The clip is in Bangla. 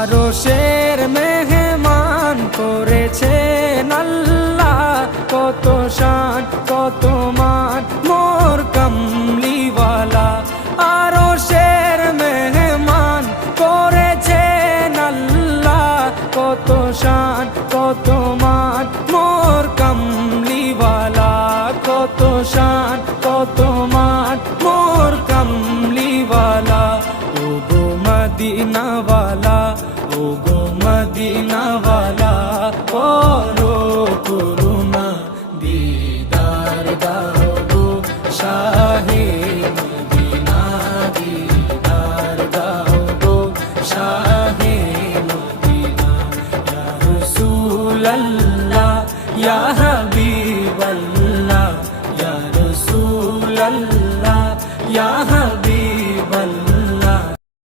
আরশের মেহমান করেছেন আল্লাহ, কত শান কত মান মোর কামলিওয়ালা। আরশের মেহমান করেছেন আল্লাহ, কত শান কত মান মোর কামলিওয়ালা, কত শান কত মান মোর কামলিওয়ালা। ও গো মদিনাওয়ালা